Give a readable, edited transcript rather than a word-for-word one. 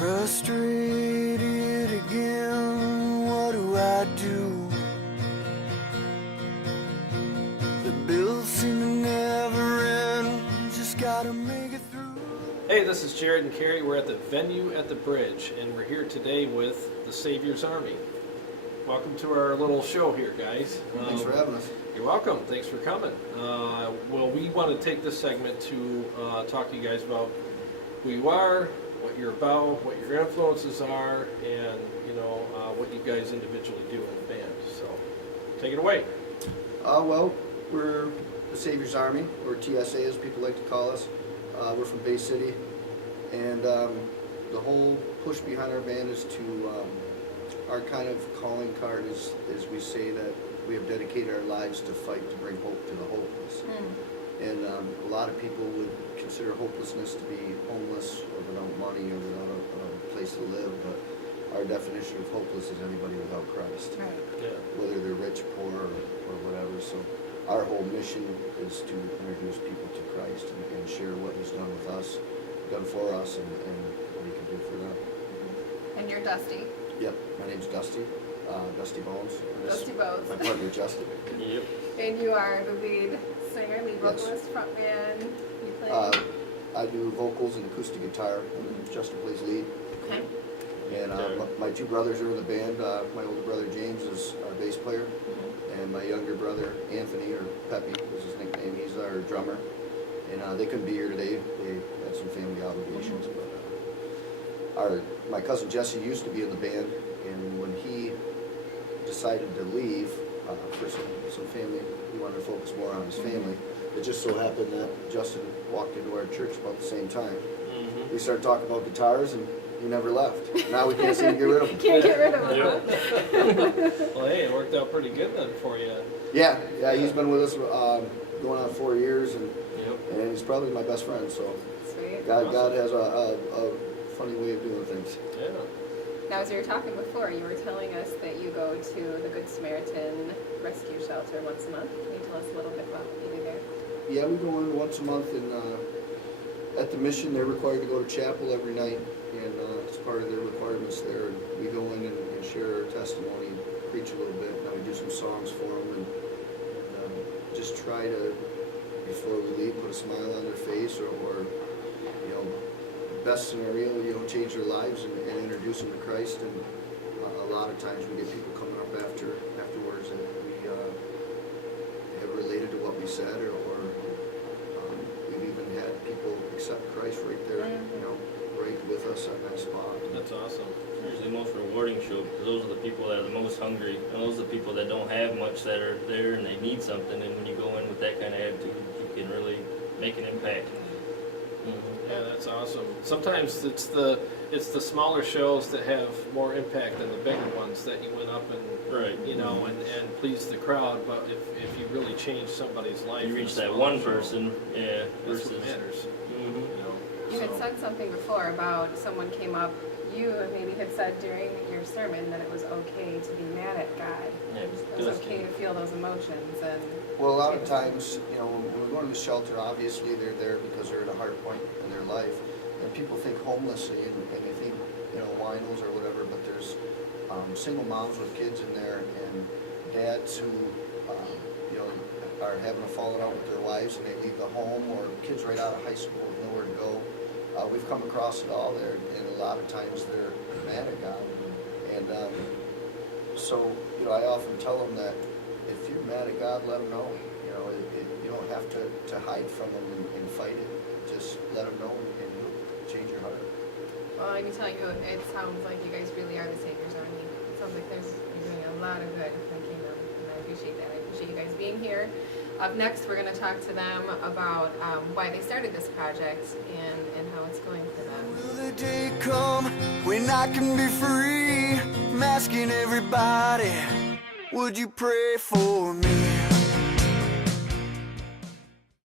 Frustrated again, what do I do? The bills seem to never end, just gotta make it through. Hey, this is Jared and Carrie. We're at the venue at the bridge, and we're here today with the Savior's Army. Welcome to our little show here, guys. Thanks for having us. You're welcome. Thanks for coming. Well, we want to take this segment to talk to you guys about who you are, what you're about, what your influences are, and what you guys individually do in the band. So, take it away. Well, we're the Savior's Army, or TSA as people like to call us. We're from Bay City, and the whole push behind our band is to, our kind of calling card is we say that we have dedicated our lives to fight to bring hope to the hopeless. And a lot of people would consider hopelessness to be homeless or without money or without a place to live, but our definition of hopeless is anybody without Christ, Yeah. whether they're rich, poor, or whatever. So our whole mission is to introduce people to Christ and share what He's done with us, done for us, and what He can do for them. And you're Dusty. Yep, my name's Dusty, Dusty Bones. And this- Dusty Bones. My partner Justin. Yep. And you are the lead singer, lead Yes. vocalist, frontman. You play. I do vocals and acoustic guitar, and Justin plays lead. Okay. And my two brothers are in the band. My older brother James is our bass player, and my younger brother Anthony, or Peppy is his nickname, he's our drummer. And they couldn't be here today. They had some family obligations. But my cousin Jesse used to be in the band, and when he decided to leave for some family, he wanted to focus more on his family. It just so happened that Justin walked into our church about the same time. We started talking about guitars, and he never left. Now we can't seem to get rid of him. Can't get rid of him. Well, hey, it worked out pretty good then for you. Yeah, he's been with us going on 4 years, and he's probably my best friend. So Sweet. God has a funny way of doing things. Yeah. Now, as you were talking before, you were telling us that you go to the Good Samaritan Rescue Shelter once a month. Can you tell us a little bit about what you do there? Yeah, we go in once a month, and at the mission they're required to go to chapel every night, and it's part of their requirements there. And we go in and share our testimony, preach a little bit, and then we do some songs for them, and just try to, before we leave, put a smile on their face, or best scenario, change their lives and introduce them to Christ. And a lot of times we get people coming up afterwards that we have related to what we said, or we've even had people accept Christ right there, right with us on that spot. That's awesome. It's usually the most rewarding show because those are the people that are the most hungry, and those are the people that don't have much that are there and they need something. And when you go in with that kind of attitude, you can really make an impact. Yeah, that's awesome. Sometimes it's the smaller shows that have more impact than the bigger ones that you went up and and please the crowd. But if you really change somebody's life, You in a reach that smaller one show, person, that's versus what matters. You had said something before about someone came up, you maybe had said during your sermon that it was okay to be mad at God. Yeah, It was okay to feel those emotions. And Well, a lot of times, when we go to the shelter, obviously they're there because they're at a hard point in their life, and people think homeless and you think winos or whatever, but there's single moms with kids in there, and dads who are having a falling out with their wives, and they leave the home, or kids right out of high school with nowhere to go. We've come across it all there, and a lot of times they're mad at God. And so I often tell them that if you're mad at God, let Him know. You don't have to hide from Him and fight it. Just let Him know, and He'll change your heart. well, let me tell you, it sounds like you guys really are the Savior's Army. It sounds like you're doing a lot of good in the kingdom, and I appreciate that. I appreciate you guys being here. Up next, we're going to talk to them about why they started this project and how it's going for them. Will the day come when I can be free? I'm asking everybody, would you pray for me?